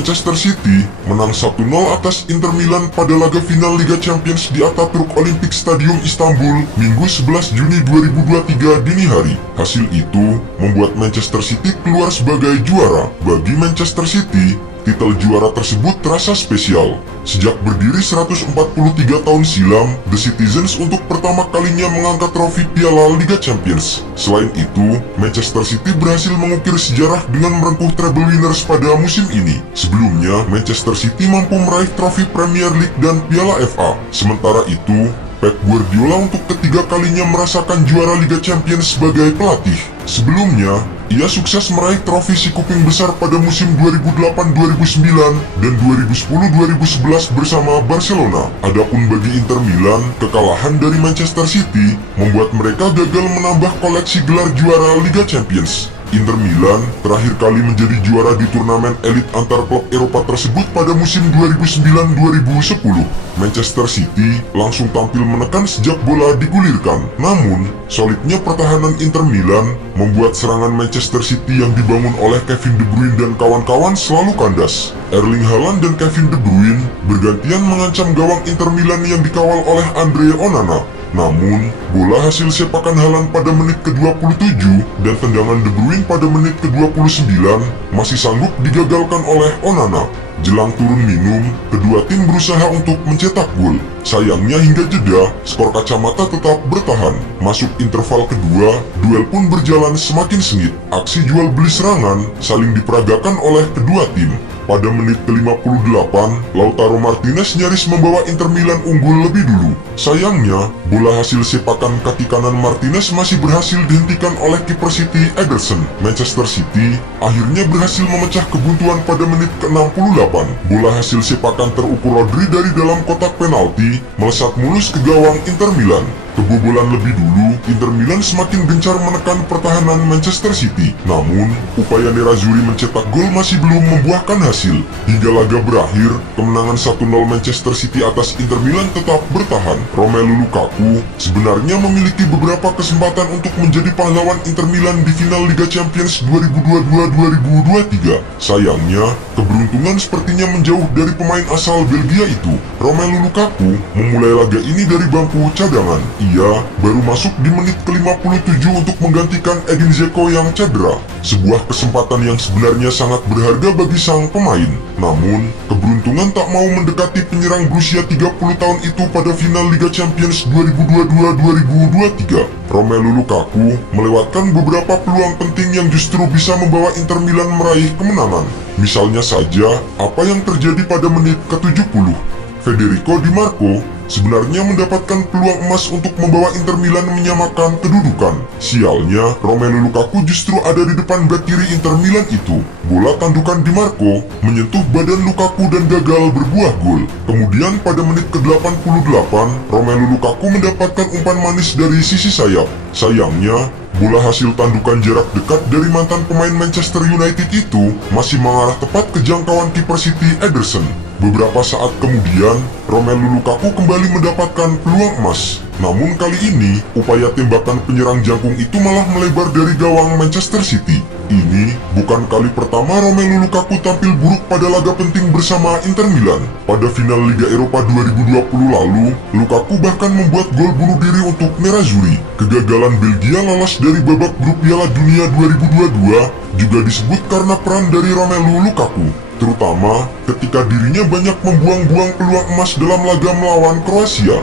Manchester City menang 1-0 atas Inter Milan pada laga final Liga Champions di Atatürk Olympic Stadium Istanbul, Minggu 11 Juni 2023 dini hari. Hasil itu membuat Manchester City keluar sebagai juara. Bagi Manchester City, titel juara tersebut terasa spesial. Sejak berdiri 143 tahun silam, The Citizens untuk pertama kalinya mengangkat trofi Piala Liga Champions. Selain itu, Manchester City berhasil mengukir sejarah dengan merengkuh treble winners pada musim ini. Sebelumnya, Manchester City mampu meraih trofi Premier League dan Piala FA. Sementara itu, Pep Guardiola untuk ketiga kalinya merasakan juara Liga Champions sebagai pelatih. Sebelumnya, ia sukses meraih trofi si kuping besar pada musim 2008-2009 dan 2010-2011 bersama Barcelona. Adapun bagi Inter Milan, kekalahan dari Manchester City membuat mereka gagal menambah koleksi gelar juara Liga Champions. Inter Milan terakhir kali menjadi juara di turnamen elit antar klub Eropa tersebut pada musim 2009-2010. Manchester City langsung tampil menekan sejak bola digulirkan. Namun, solidnya pertahanan Inter Milan membuat serangan Manchester City yang dibangun oleh Kevin De Bruyne dan kawan-kawan selalu kandas. Erling Haaland dan Kevin De Bruyne bergantian mengancam gawang Inter Milan yang dikawal oleh Andre Onana. Namun, bola hasil sepakan Haaland pada menit ke-27 dan tendangan De Bruyne pada menit ke-29 masih sanggup digagalkan oleh Onana. Jelang turun minum, kedua tim berusaha untuk mencetak gol. Sayangnya hingga jeda, skor kacamata tetap bertahan. Masuk interval kedua, duel pun berjalan semakin sengit. Aksi jual beli serangan saling diperagakan oleh kedua tim. Pada menit ke-58, Lautaro Martinez nyaris membawa Inter Milan unggul lebih dulu. Sayangnya, bola hasil sepakan kaki kanan Martinez masih berhasil dihentikan oleh kiper City Ederson. Manchester City akhirnya berhasil memecah kebuntuan pada menit ke-68. Bola hasil sepakan terukur Rodri dari dalam kotak penalti melesat mulus ke gawang Inter Milan. Kebobolan lebih dulu, Inter Milan semakin gencar menekan pertahanan Manchester City. Namun, upaya Nerazzurri mencetak gol masih belum membuahkan hasil. Hingga laga berakhir, kemenangan 1-0 Manchester City atas Inter Milan tetap bertahan. Romelu Lukaku sebenarnya memiliki beberapa kesempatan untuk menjadi pahlawan Inter Milan di final Liga Champions 2022-2023. Sayangnya, keberuntungan sepertinya menjauh dari pemain asal Belgia itu. Romelu Lukaku memulai laga ini dari bangku cadangan. Ia baru masuk di menit ke-57 untuk menggantikan Edin Dzeko yang cedera. Sebuah kesempatan yang sebenarnya sangat berharga bagi sang pemain. Namun, keberuntungan tak mau mendekati penyerang berusia 30 tahun itu pada final Liga Champions 2022-2023. Romelu Lukaku melewatkan beberapa peluang penting yang justru bisa membawa Inter Milan meraih kemenangan. Misalnya saja, apa yang terjadi pada menit ke-70. Federico Di Marco sebenarnya mendapatkan peluang emas untuk membawa Inter Milan menyamakan kedudukan. Sialnya, Romelu Lukaku justru ada di depan bek kiri Inter Milan itu. Bola tandukan Di Marco menyentuh badan Lukaku dan gagal berbuah gol. Kemudian pada menit ke-88, Romelu Lukaku mendapatkan umpan manis dari sisi sayap. Sayangnya, bola hasil tandukan jarak dekat dari mantan pemain Manchester United itu masih mengarah tepat ke jangkauan kiper City Ederson. Beberapa saat kemudian, Romelu Lukaku kembali mendapatkan peluang emas. Namun kali ini, upaya tembakan penyerang jangkung itu malah melebar dari gawang Manchester City. Ini bukan kali pertama Romelu Lukaku tampil buruk pada laga penting bersama Inter Milan. Pada final Liga Eropa 2020 lalu, Lukaku bahkan membuat gol bunuh diri untuk Nerazzurri. Kegagalan Belgia lolos dari babak grup Piala Dunia 2022 juga disebut karena peran dari Romelu Lukaku, terutama ketika dirinya banyak membuang-buang peluang emas dalam laga melawan Kroasia.